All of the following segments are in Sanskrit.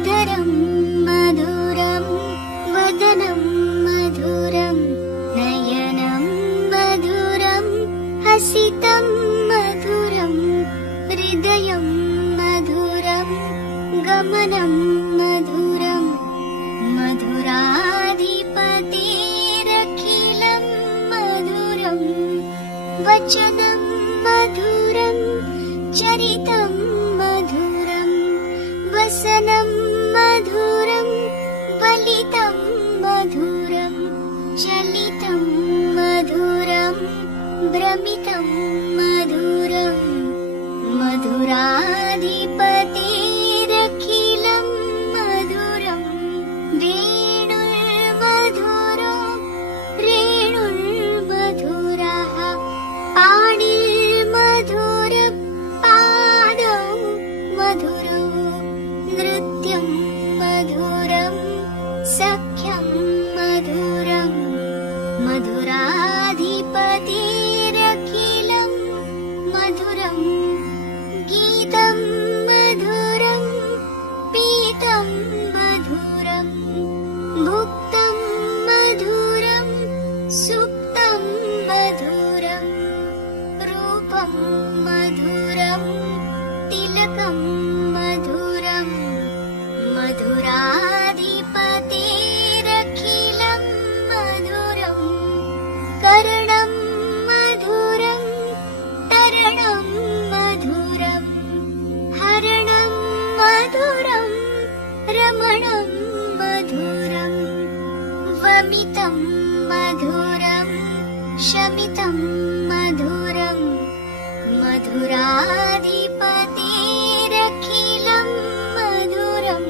अधरं मधुरं वदनं मधुरं नयनं मधुरं हसितं मधुरं हृदयं मधुरं गमनं मधुरं मधुराधिपतेरखिलं मधुरं वचनं मधुरं चरितं मधुरं वसनं मधुरं वलितं मधुरं चलितं मधुरं भ्रमितं मधुरं मधुराधिपतेरखिलं मधुरं वेणुर्मधुरो रेणुर्मधुरः पाणिर्मधुरं पादौ मधुरौ नृत्यं मधुरं सख्यं मधुरं मधुराधिपतेरखिलं मधुरं गीतं मधुरं पीतं मधुरं भुक्तं मधुरं सुप्तं मधुरं रूपं मधुरं तिलकं मधुरं मधुराधिपतेरखिलं मधुरं कर्णं मधुरं तरणं मधुरं हरणं मधुरं रमणं मधुरं वमितं मधुरं शमितं मधुरं मधुराधिपतेरखिलं मधुरं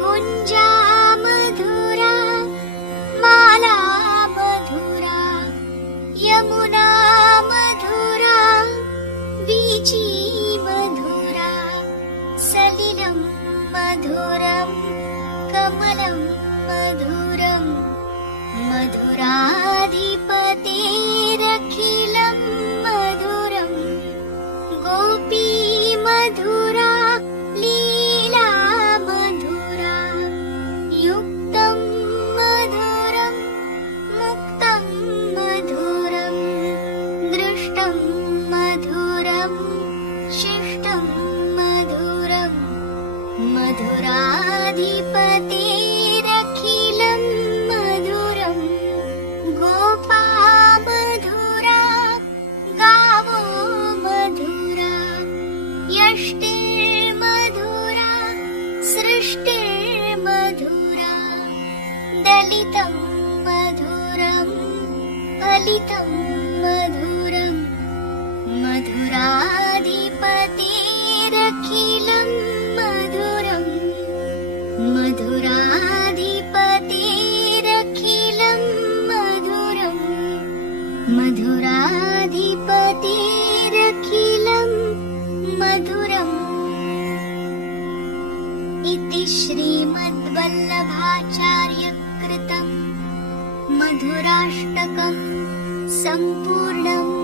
गुञ्जा मधुरा माला मधुरा यमुना मधुरा वीची मधुरा सलिलं मधुरं कमलं मधुरं मधुराधिपतेरखिलं मधुरं गोपी मधुरा लीला मधुरा युक्तं मधुरं मुक्तं मधुरं दृष्टं मधुरं शिष्टं मधुरं मधुराधिपतेरखिलं मधुरं गोपा मधुरा गावो मधुरा यष्टिर्मधुरा सृष्टिर्मधुरा दलितं मधुरं फलितं मधुरं मधुराधिपतेरखिलं मधुरं मधुराधिपतेरखिलं मधुरं मधुराधिपतेरखिलं मधुरम् इति श्रीमद्वल्लभाचार्यकृतं मधुराष्टकं सम्पूर्णम्।